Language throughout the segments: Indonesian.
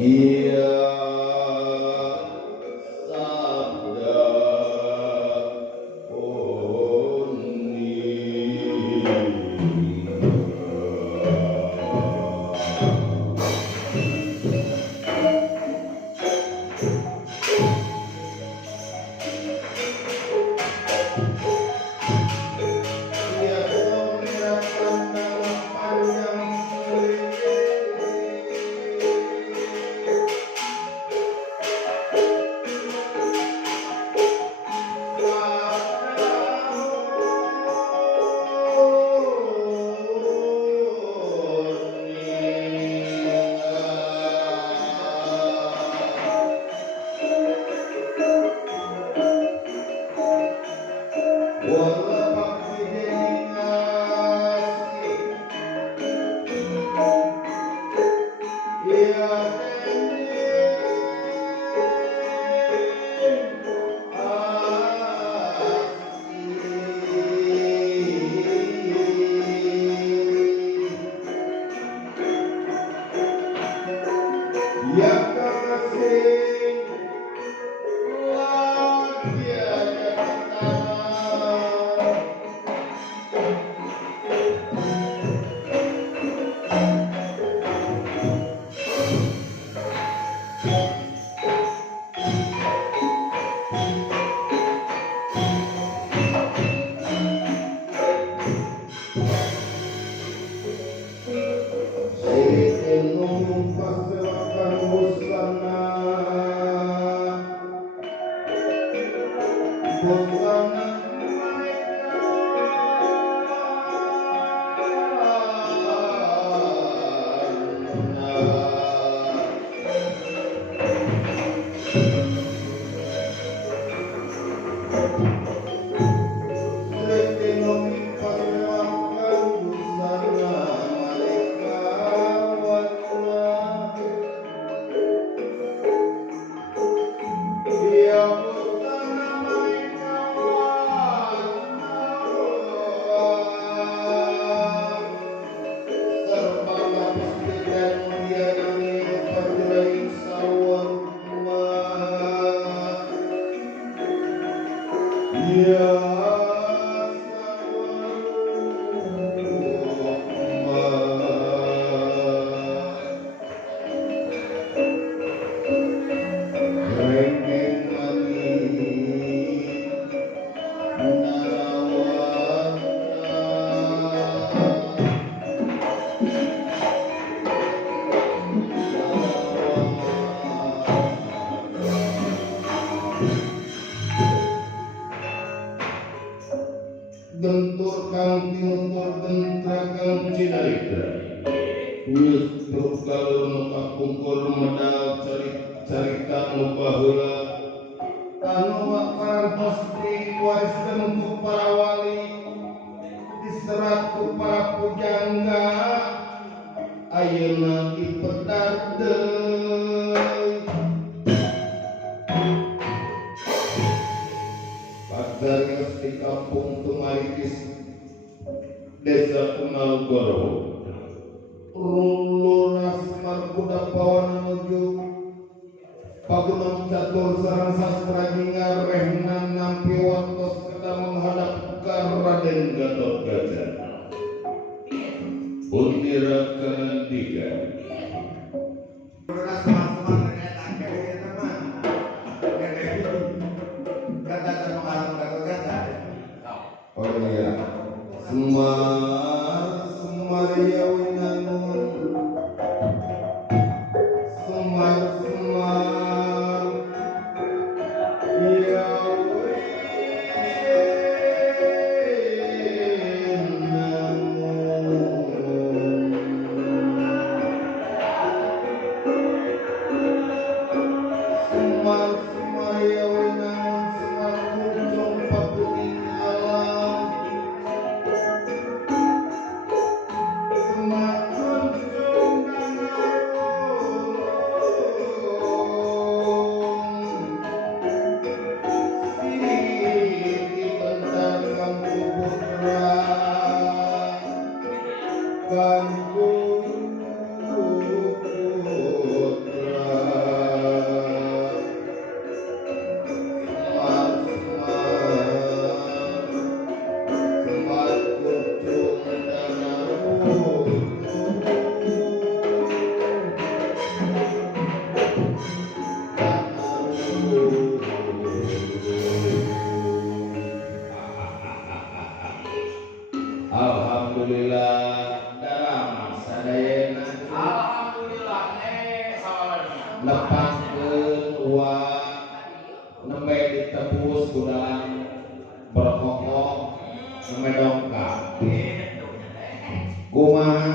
Yeah. Gentur kang tinutur gentra kang cinarita Wis berkalur kapungkur medal carita nu baheula anu wakaran pasti wariskeun ku para wali diserat ku para pujangga ayeuna dipedar deui padahal di kampung Tumaritis Desa Kunalgoro Lurah Markuda Pawana menuju Pagunung Catur sareng sastra ngarehna nampi wantos kita menghadap ka Raden Gatotkaca Puntira Kanandika oh iya Semar ya winangun Semar ya Putra lepaskeun uang nembe ditebus ku dalam berkokok nembe dongkap kumaha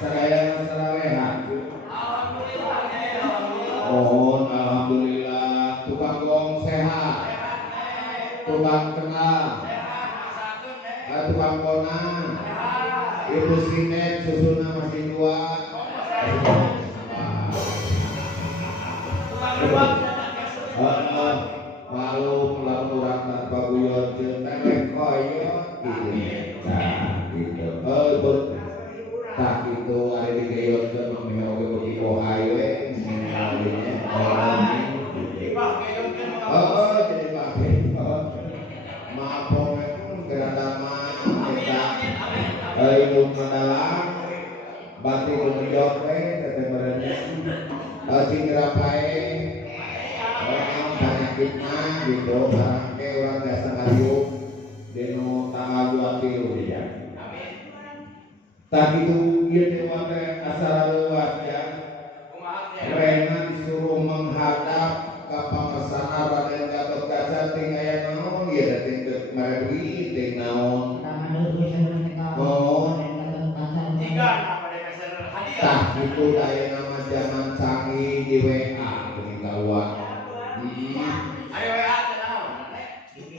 sadaya sarawehan mohon alhamdulillah tukang gong sehat tukang kenal tukang kona ibu sinet susuna masih dua malum laporan tanpa guyon jeneng koyot gitu nah gitu tak itu ada di gayot ke memang oke bagi kohai we misalnya orang jadi pakai maaf pokoknya geradama kita hidup mendalam batik umidok we teteh merenya cingirapai penyakitnya gitu sekarang ke orang biasa ngariuk dino tanggal 23 ya tak itu dia tewate asal luas ya Rena disuruh menghadap ke pamersana Raden Gatot Kaca ting aya naon ieu da ting merewi ting naon tah itu daya nama zaman canggih di WA beuki kaluar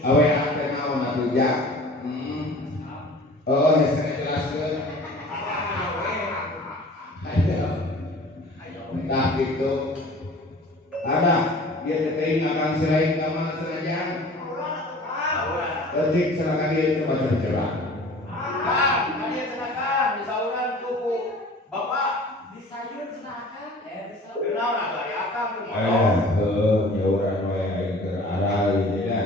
WA teh naon atuh ja hese jelaskeun tah gitu ada dia teh akan selain ka mana sengaja Dik silakan dia coba cerita dia cenahkan di sauran tuku bapak di sayur cenahkan di sayur naon aya akang jauran we aing keur aral gitu ya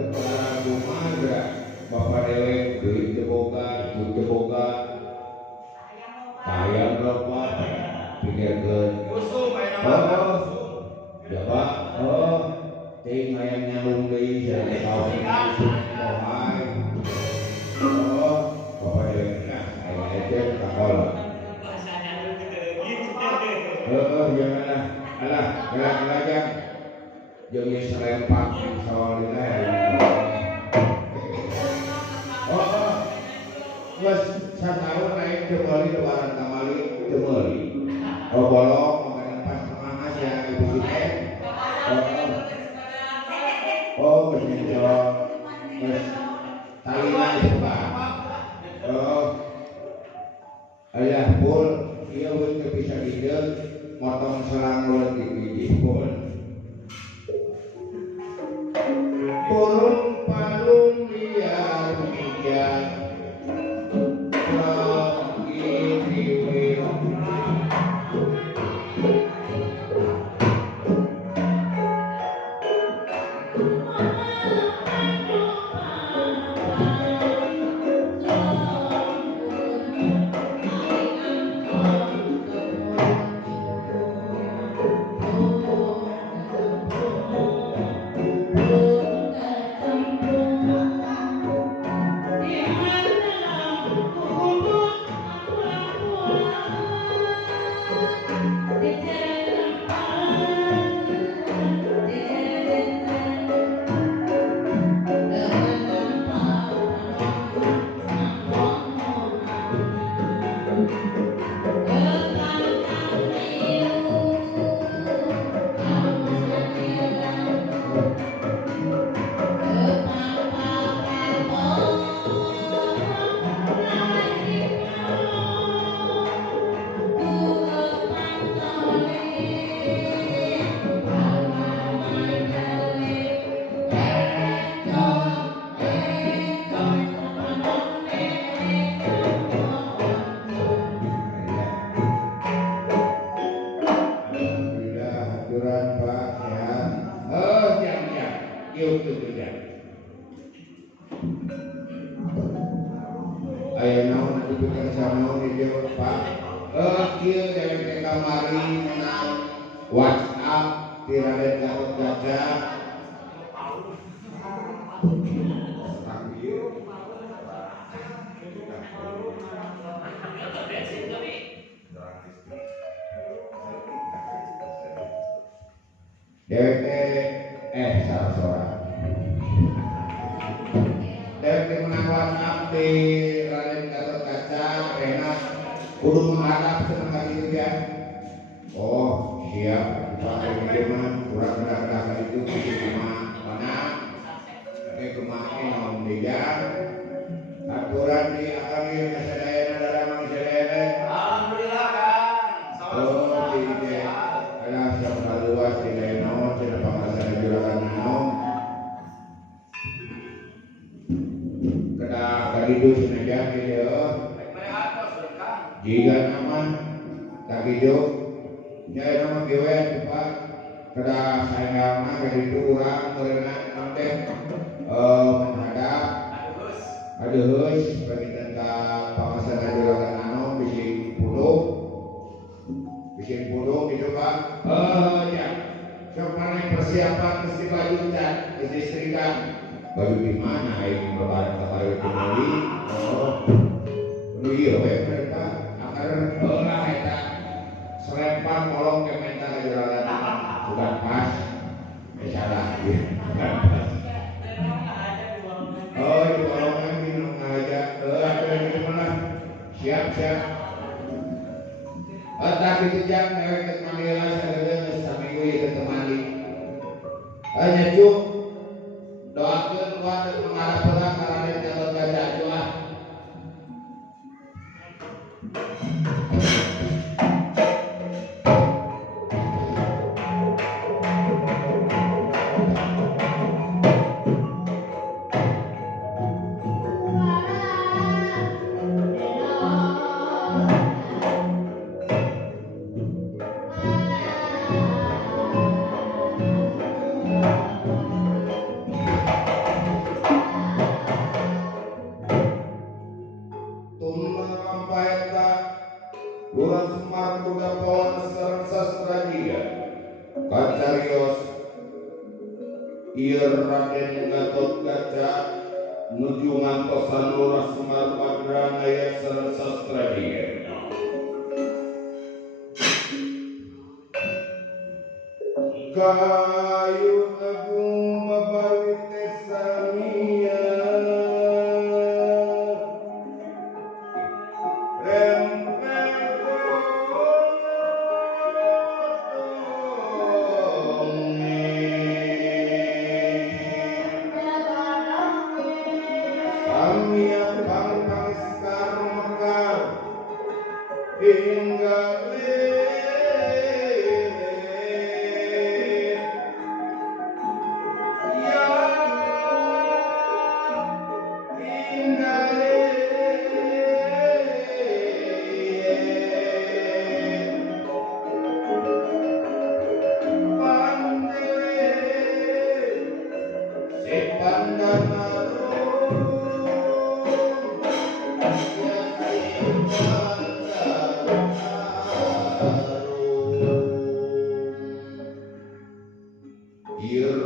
sekolah rumah gerak bapak dewek duit teu boga ibu teu boga sayang lupa pikirkeun usum aya nama ya Pak ting hayang nyalung deui sareng kaos kohai bapak dewek nah aya ecet kakol janganlah alah gerak-gerak jeung geus serempak sawalina geus sataun aing teu meuli lebaran kamari teu meuli bolong makanya pas tengah ya ibu sinet geus nyendol geus talina coba aya pun ieu geus teu bisa dideuk motong selang leutik biji pun burung palung liar hujan lagi diwil aya naon atuh pikir sanaon dijawab Pak kieu dewek teh kamari menang WhatsApp ti Raden Gatot Kaca Dewek sarasora dewek menang warna di Raden Gatot Kaca enak kudu menghadap senang kali itu ya. Oh siap Pak Eman kurang benar-benar itu di rumah mana kemarin om dia aturan di akhir kesadayana dalam manusia alhamdulillah kan oh di ada siapa luas di Leno tidak pengasaran juragan naon kena kadidu senaja gitu jika nama kadidu nyai nama gewen Pak kena sayangna kadidu urang berenang nanti menghadap aduh bagi tentang pengasaran juragan naon bikin puluh gitu Pak ya kemarin persiapan mesti baju cat mesti istrikan baju gimana ini berbadan kemarin kembali iya Pak akar lah eta serempang kolong ke mental juragan sudah pas salah bukan pas oh itu kolongan minum aja ada di mana siap tapi sejak mereka ke Manila saya seminggu itu temani hanya cuk doakan wadah mengarah perang karena Gatot Kaca jual Raden Gatot Kaca nuju ngantosan Lurah Semar Padranaya sareng sastra dia kayu agung babawit samia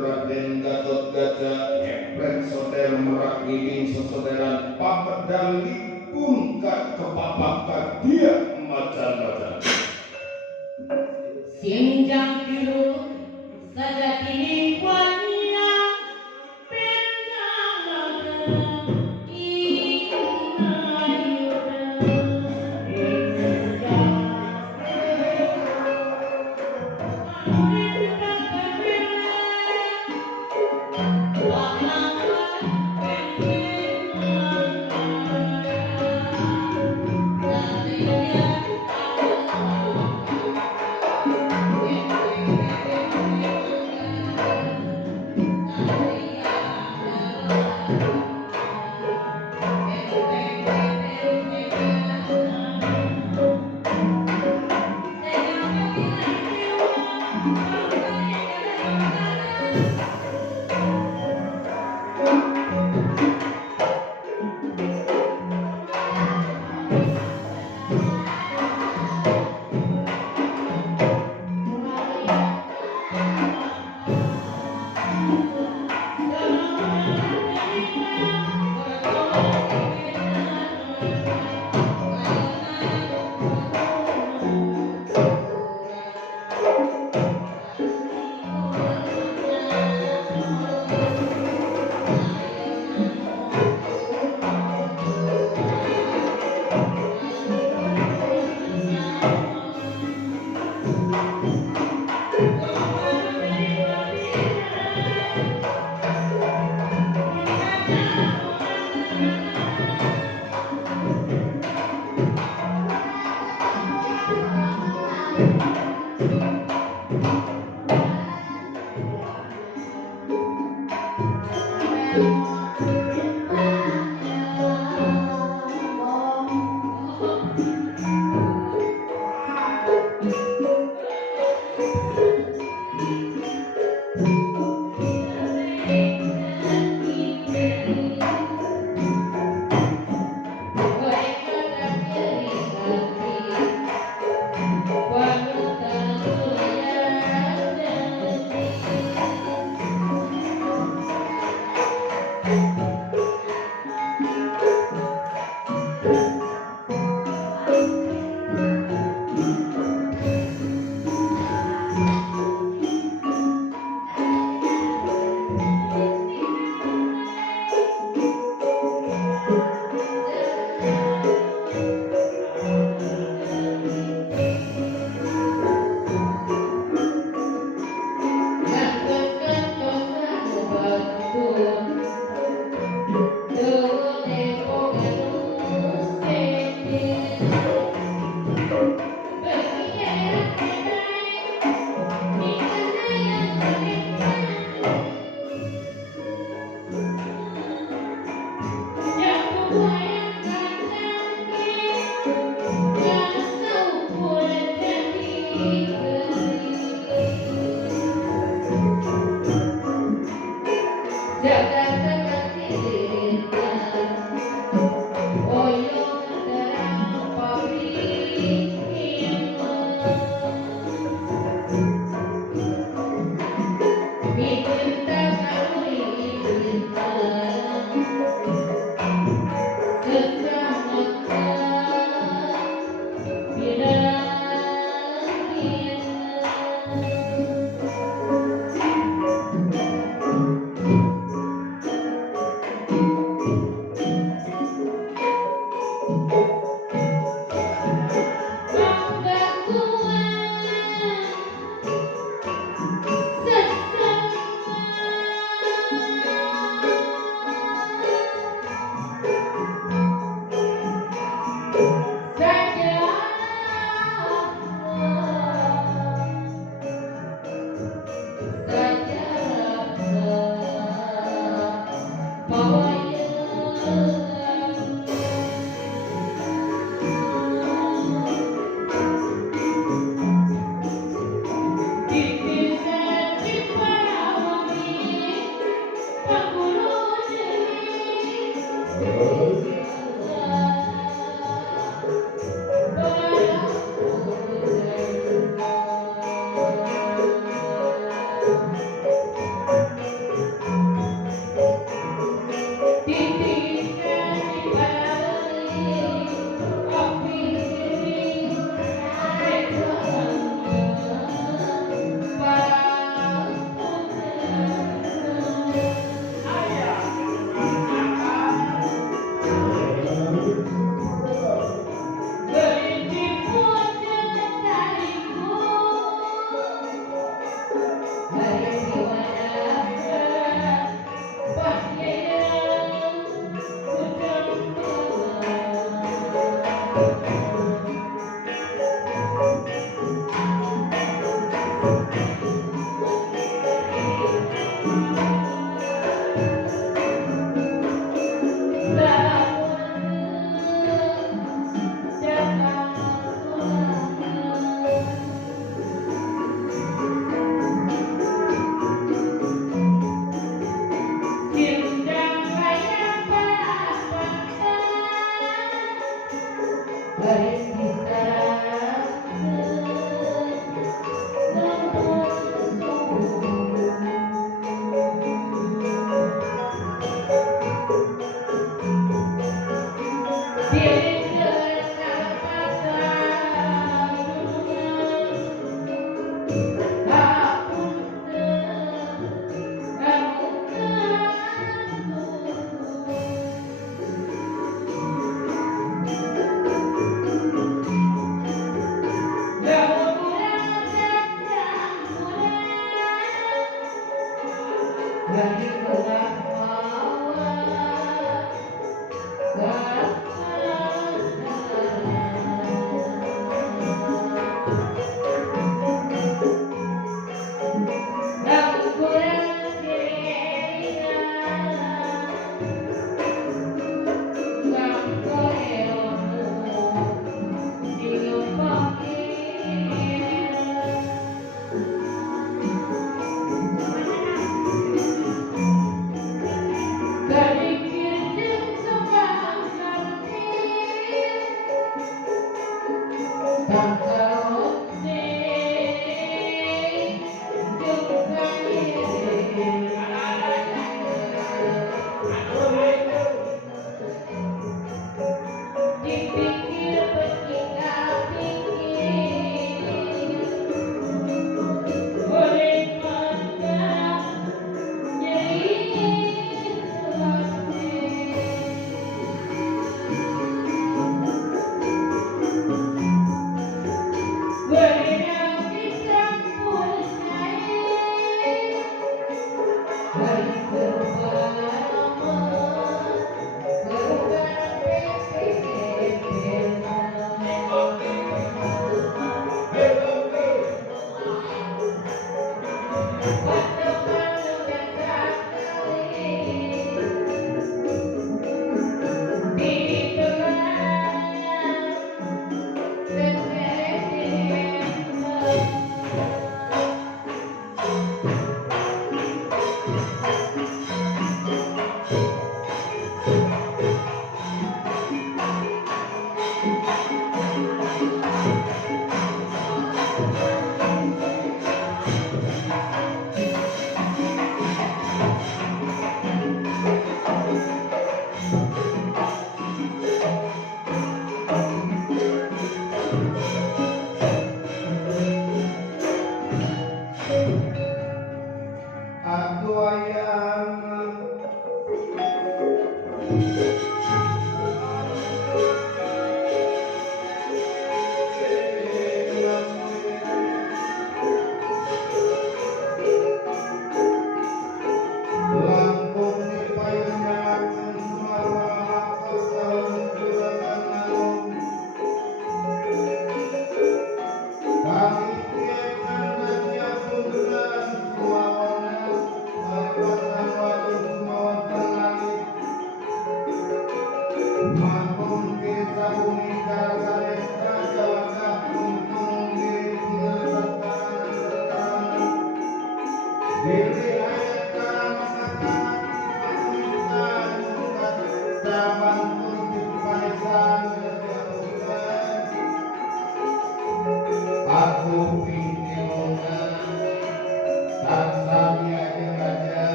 Raden Gatot Kaca epret soder merak giding sesoderan pamedang lipun kepapakan dia macan-macan Sinjang biru sejati lingkungannya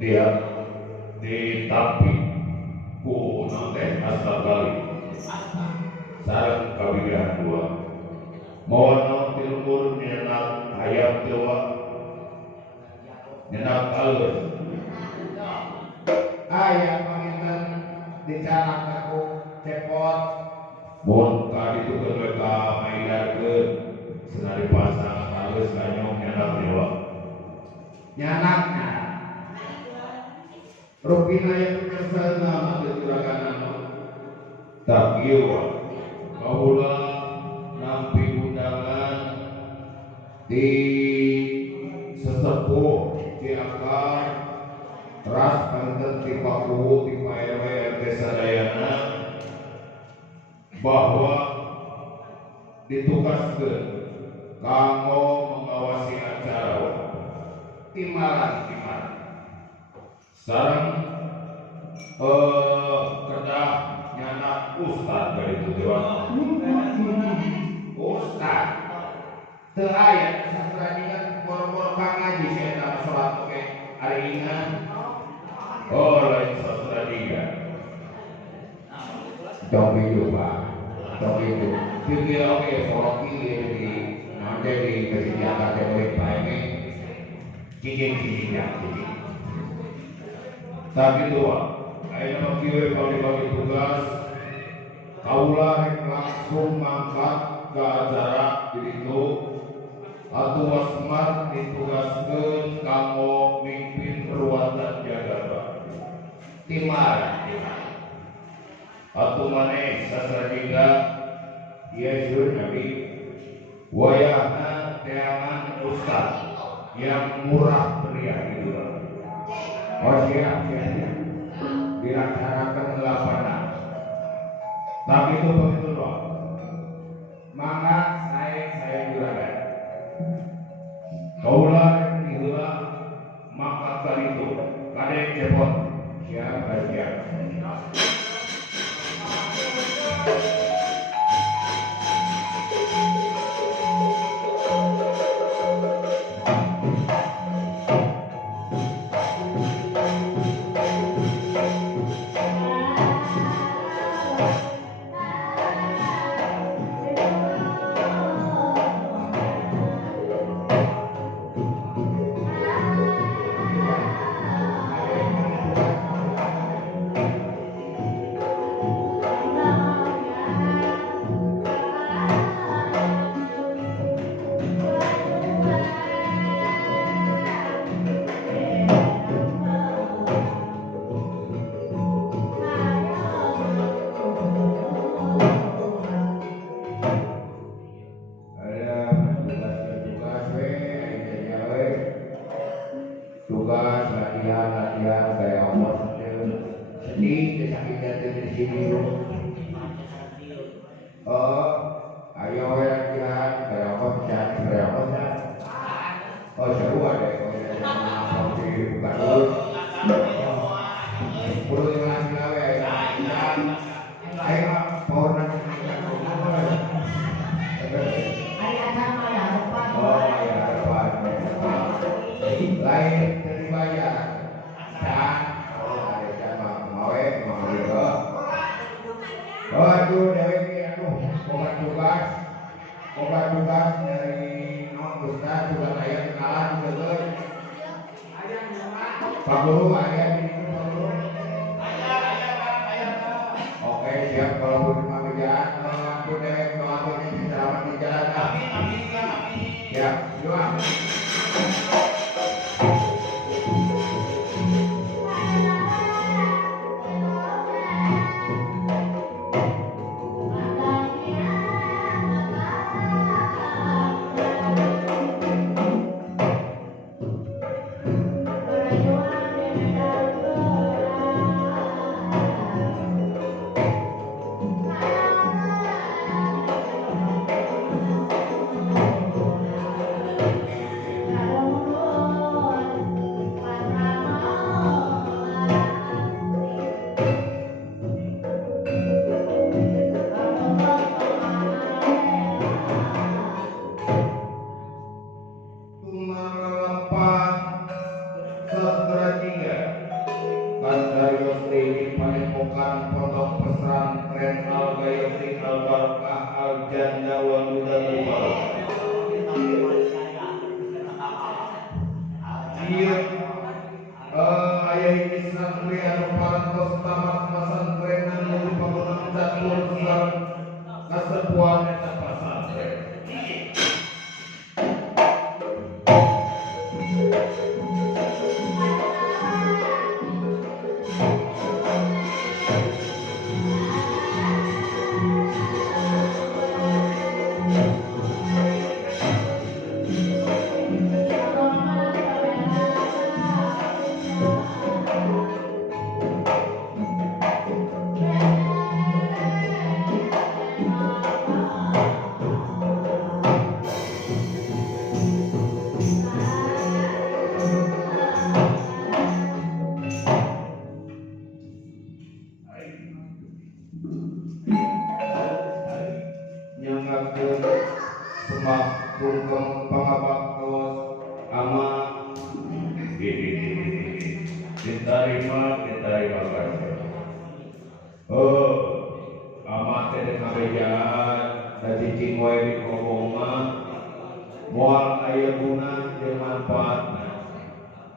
Dia ditapi ku nonton asal kali sarang kabilan dua mohon tilmur nyenak hayam dewa nyenak alus ayam panginten dicanak aku cepot mohon kadi itu mereka mailarkeun senari pasang alus kanyong nyenak dewa nyanaknya Rupina yang bersama juragan tak kieu kaula nampi undangan di sesepuh di akar ras panten di Paku di PRW RT Sadayana bahwa ditugaskeun kanggo mengawasi acara timalan sareng kedah nyanak ustad dari itu dewa ustad teu aya sastra boro-boro kang ngaji saya tak salat oke hari ini oh lain sastra tiga dong itu pak dong itu pikir oke sorok ini di nanti di kesediaan teori baiknya cicing tapi doa, ayo nama kiwe bagi tugas, kaulah langsung mangkat ke acara itu, atau wasmat ditugaskan kamu mimpin ruatan Jakarta, timar, atau mana sastra juga, Yesus Nabi, wayahna teangan ustaz yang murah meriah itu. Oh siap dilaksanakan lapangan tapi itu begitu loh maka saya juragan kaulah diheula maka kali itu kadek cepot siapa tugas latihan kayak apa sedih sakit hati di sini. Ayo latihan kayak apa bisa kayak apa ya. Seru ada kalau dibuka dulu. Perlu yang gawe ayo pohon lain dari bayar dan ada jamaah mawe juga. Aduh dewe aduh obat tugas dari non Ustaz juga ayat kenalan juga. Pak Guru ayat ini Pak Guru. Oke siap kalau begitu kerjaan aku dewe doakan ini selamat di jalan. Amin. Siap doa.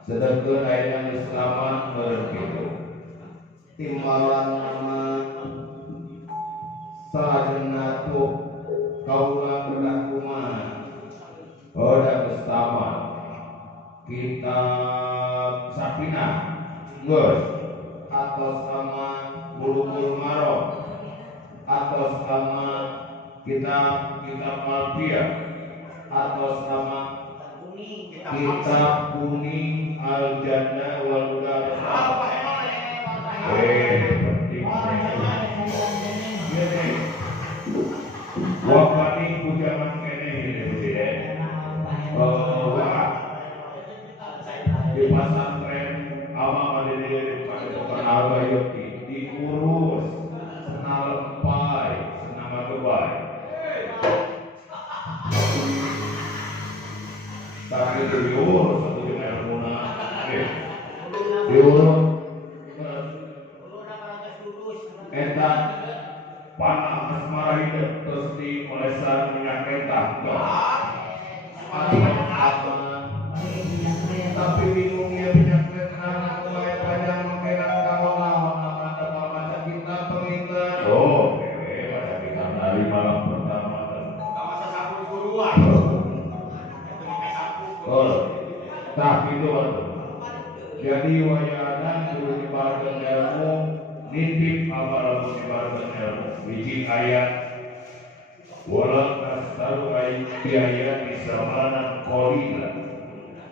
Sedangkan ayat Islaman berkitu timbalan nama sajenatu kaula berlakuman oda bersama kitab Sapina geus atos sama bulu-bulu maro atos sama kitab Alfiah atos sama kitab kuning al-jannah wal udar. Wakani pujaman kene ini presiden. Di pesantren ama madene kenal bayoki diurus senal lempai senama kebai. Tapi diurus satu dengan ilmuna, diurus. Entah panah asmara hidup terus di olesan minyak mentah. Tapi bingungnya minyak mentah mulai panjang mengenang kawalan nama baca kita pengingat. Oh, baca kita dari malam pertama. Masa sapu guruan. Tapi itu jadi wajahan guru nyebarkan ilmu nitip amal nyebarkan ilmu biji ayat walau tasaru ayat biaya di zamanan qalila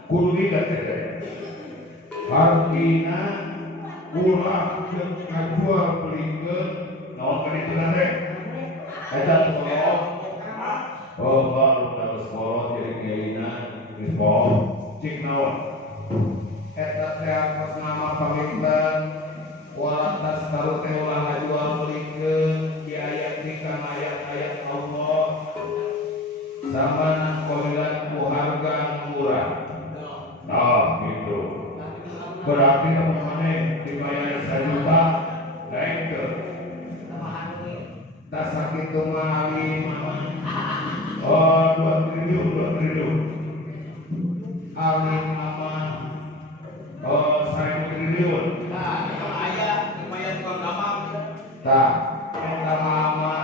kudu ingat Hartina ulah jeung kajual belikeun naon ka ditu teh eta kolot oh baru terus kolot jadi kelina geus kolot cik naon eta teh atas nama pamitan walantas karu teh ulah ngajual belikeun di ayat di kana ayat-ayat Allah samanan qalilan ku harga murah nah gitu berarti namanya dibayar 1 juta naik ke tak sakit kemali oh 2 triliun alim nama oh 1 triliun nah yang ayah dibayar tukang gampang tak eta mama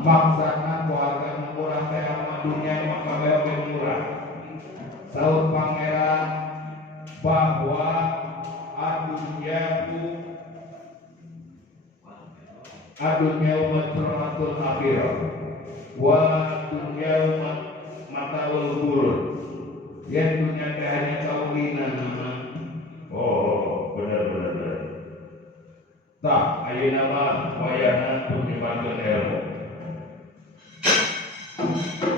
maksana keluarga murah teh ama dunia maka bae murah saur pangeran bahwa adunya umat suratul akhirah wa dunya umat mataul gurur yang dunia teh hanya kaulina nama oh bener tak ayeuna mah wayana untuk dibangun ilmu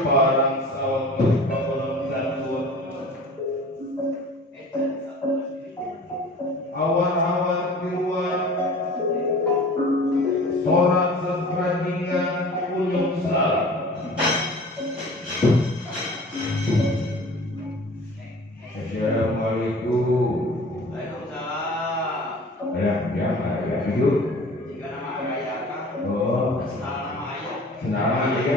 barang sawang kabelum zatur awal-awal keluar sorak sepertiga ujung salam Assalamualaikum Waalaikumsalam ya hidup jika nama ayah kan oh senang nama ayah senang ya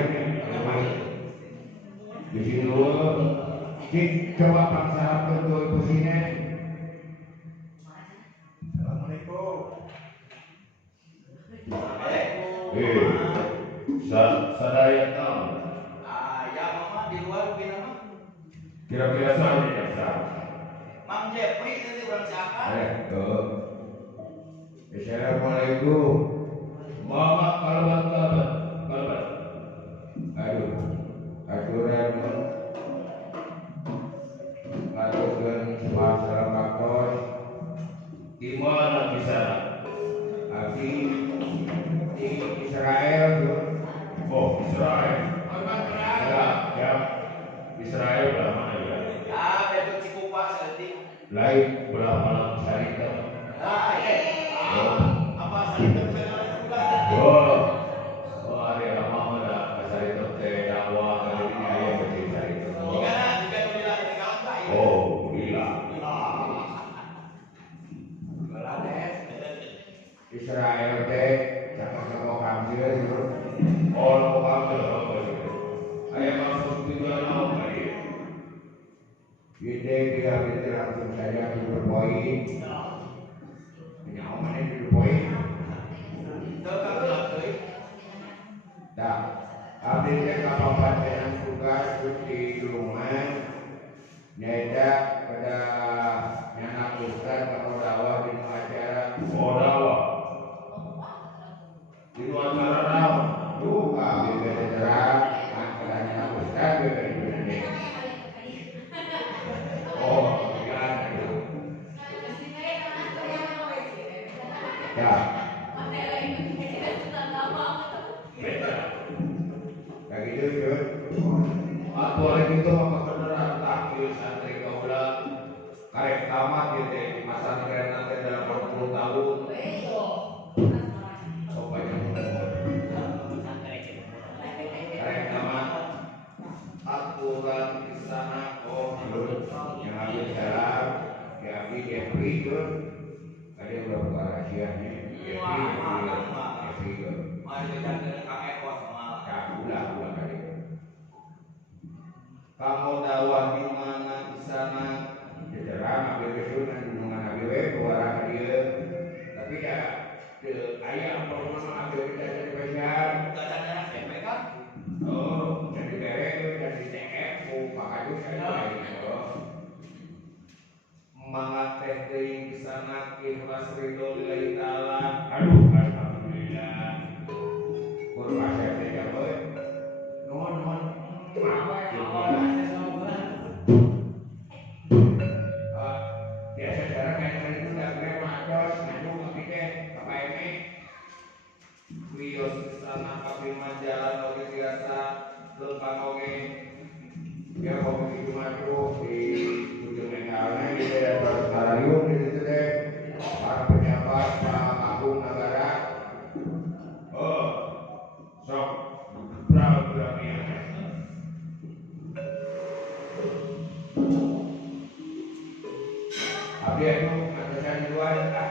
di sini dulu Cik coba paksa untuk ibu sini sadaya tahu. Ya mama di luar gimana mah? Kira-kira saja ya sah. Mang Jeffrey nanti orang siapa? Assalamualaikum. Mama kalbat. Aduh, aturan aturan masalah pakos. Di mana bisa? Abi di Israel tuh. Oh, Israel. Ya. Israel belah mana ya? Ya, betul Cikupa seperti. Lain belah malam Sarita. Apa Sarita bisa juga? Oh, hari lama ada Sarita teh dakwah kali ini ayah betul Sarita. Jika bilang di kampung. Oh, gila. Israel teh sama kafir gitu. Oh, kafir apa gitu. Ayah masuk tujuan mau kali. Ide dia langsung saja ke poin. Nyawa mana di poin? Dah, abdi teh kapapatenan tugas di rumah. Nyata pada nyanak ustaz kalau dakwah di acara. Oh, dakwah. Di acara dakwah. Tuh, abdi teh terang angkatannya ustaz bebek ini. Oh, ya. Ya. Kayak gitu, cuy. Aturan itu apa beneran takil santri kaula karek tamat gitu masa keren nanti dalam 40 tahun. Oh banyak karek tamat aturan di sana oh yang ambil jalan Jeffrey itu ada beberapa rahasianya Jeffrey itu ulah kali kamu dakwah di mana di sana jajaran ambil kesunan gunungan ambil keluar dia tapi ya ayam perlu ambil kita jadi pesan oh jadi berek jadi TF pakaju saya mangat teh teuing kesana ikhlas ridho lillahi ta'ala aduh alhamdulillah kurang saya teh jago nuhun biasa cara begitu masuk di ujung engalnya gitu ya, Barayung gitu deh, para pejabat, para agung negara, sok berapa-berapa. Abi itu ngajakan di luar kan?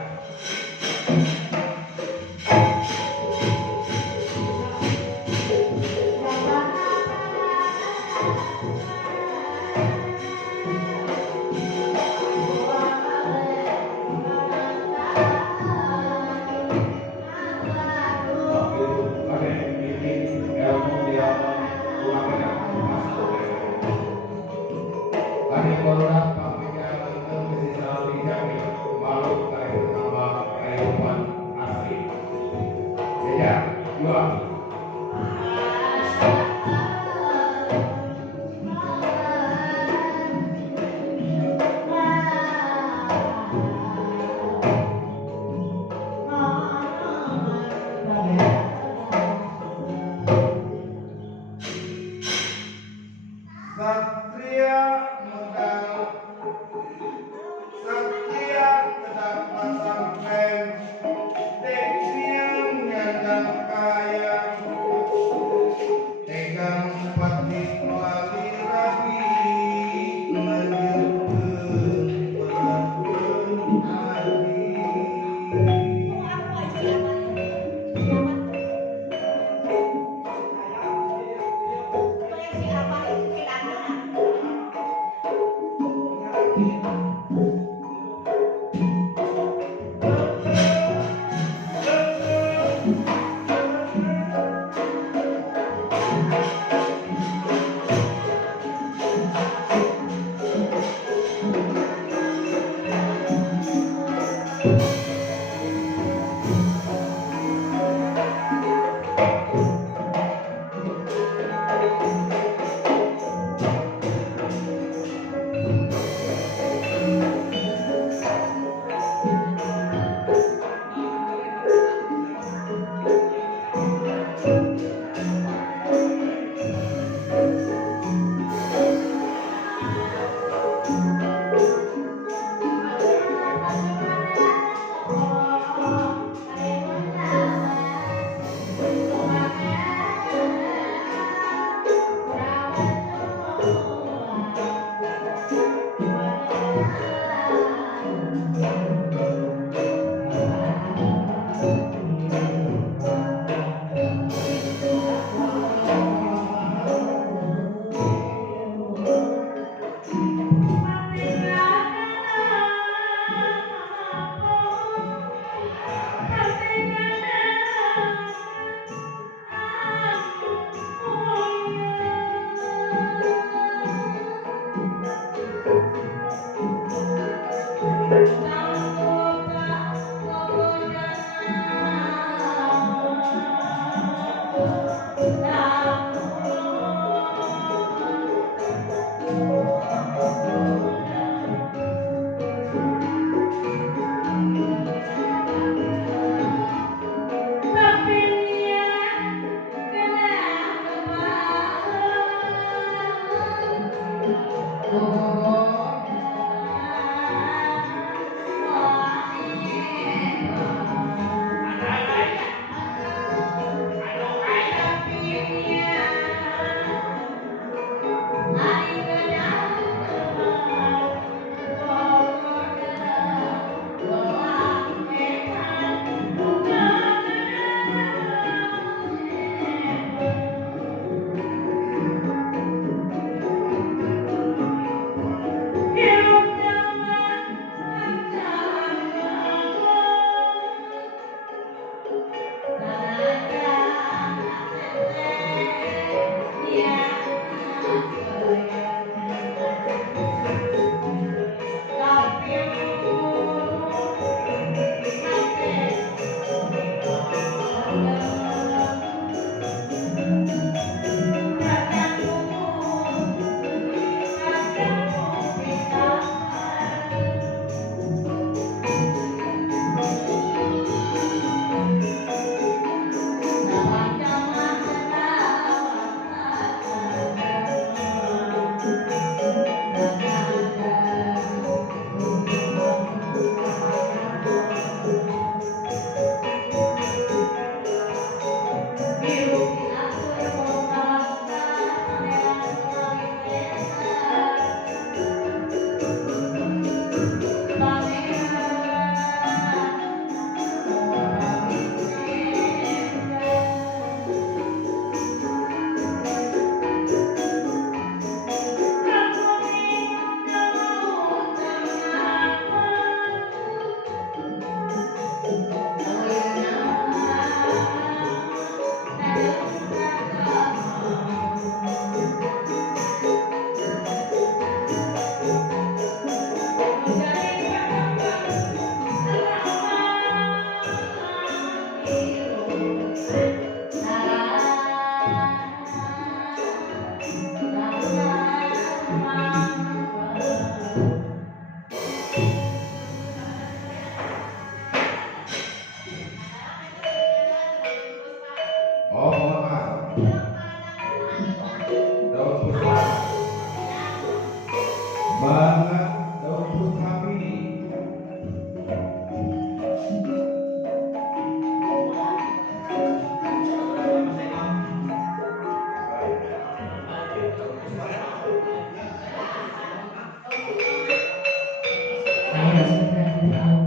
banget untuk kami. Saya sudah tahu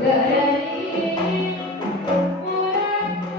dari orang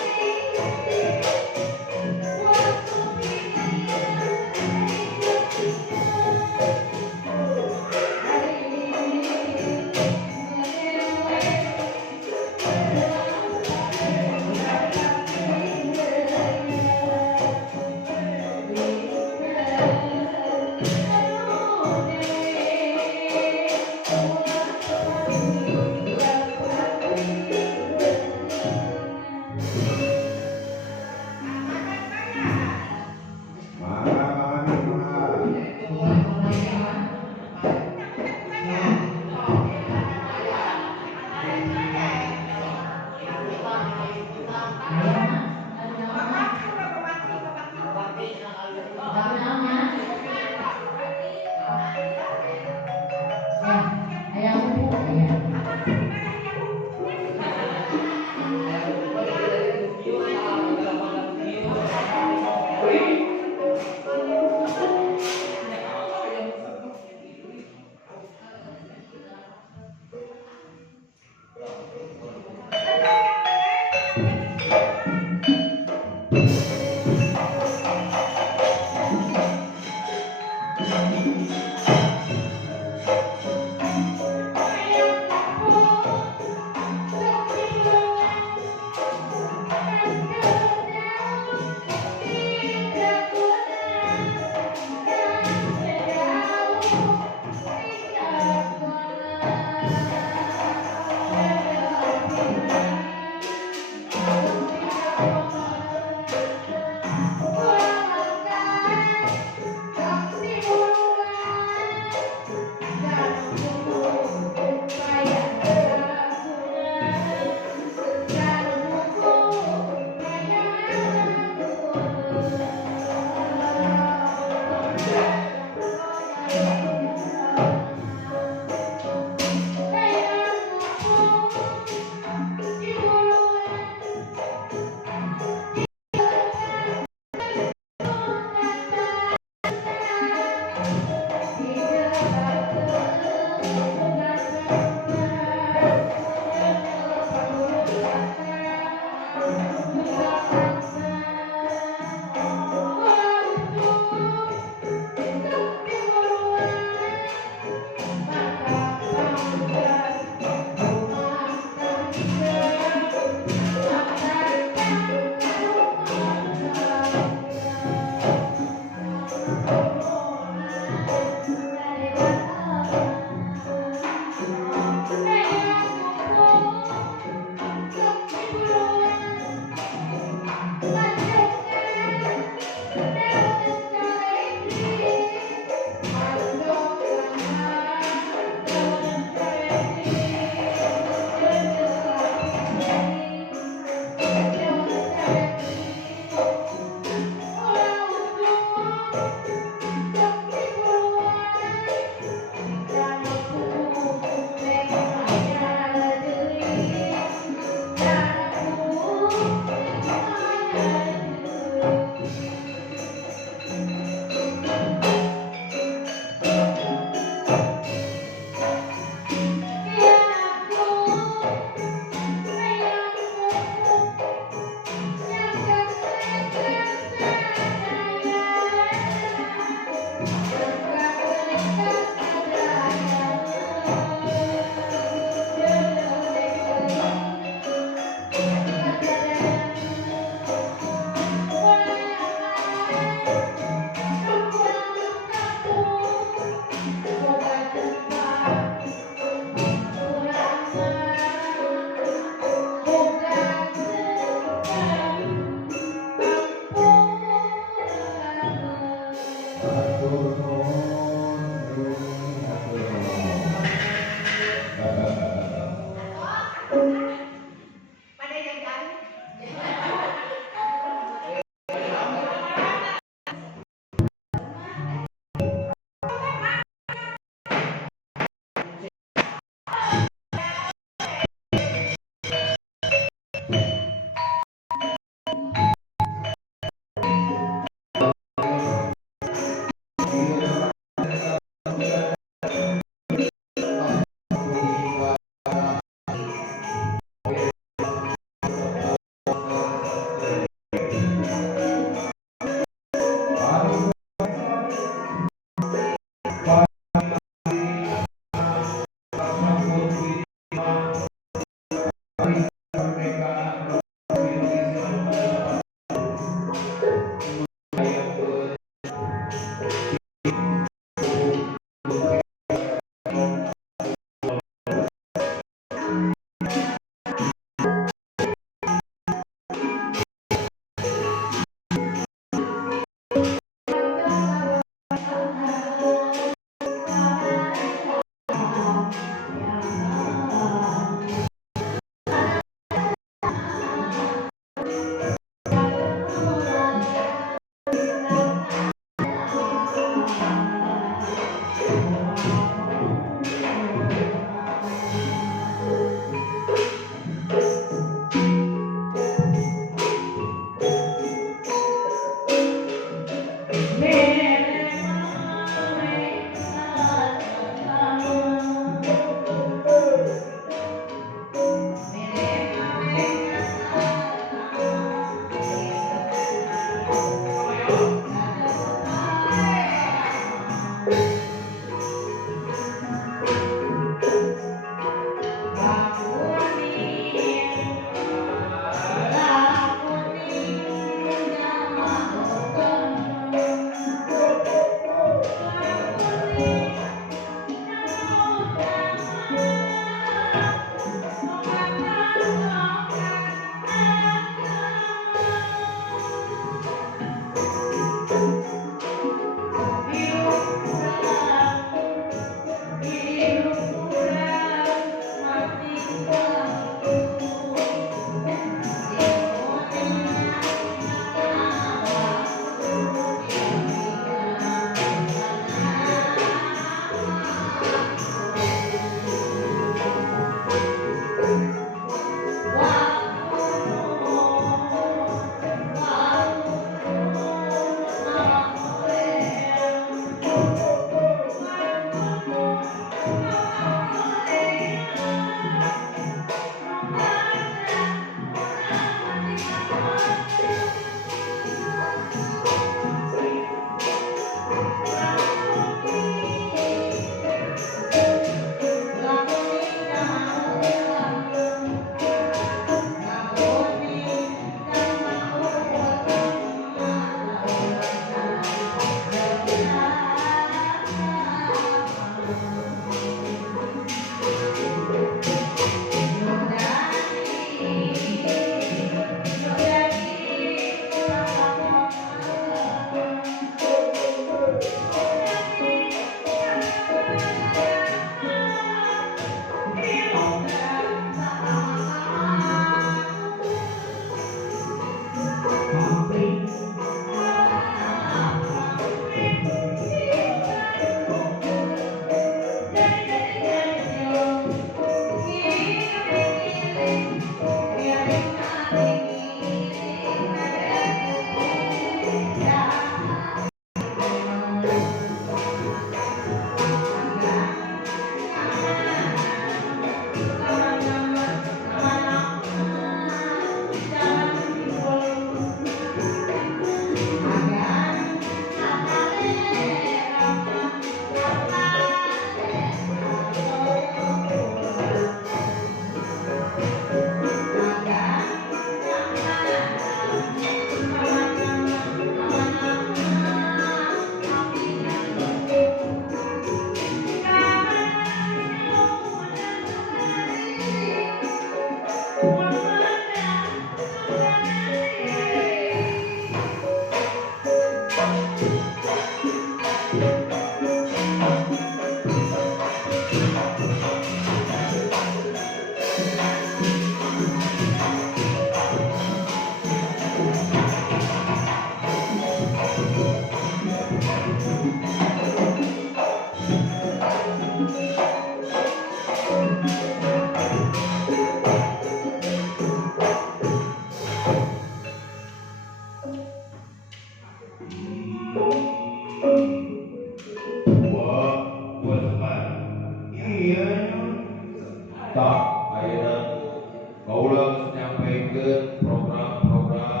Kaula nyampaikan program-program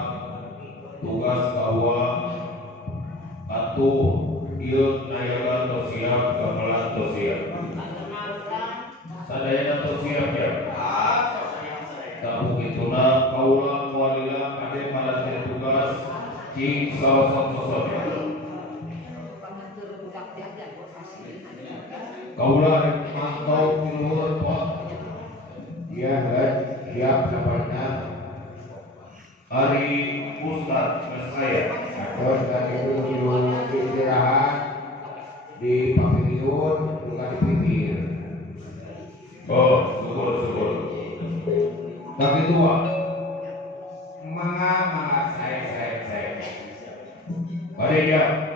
tugas bahwa atuh ieu nayagan tos siap gamelan tos siap. Sadayana tos siap ya. Tapi kituna kaula mualila kade pada tugas cing sosok-sosok. Kaula mantau di luhur Pak. Dia siap sabarna. Hari Ustaz saya. Terus dari itu istirahat di pavilion juga di pinggir. Oh, syukur. Tapi tua, manga saya. Mari ya.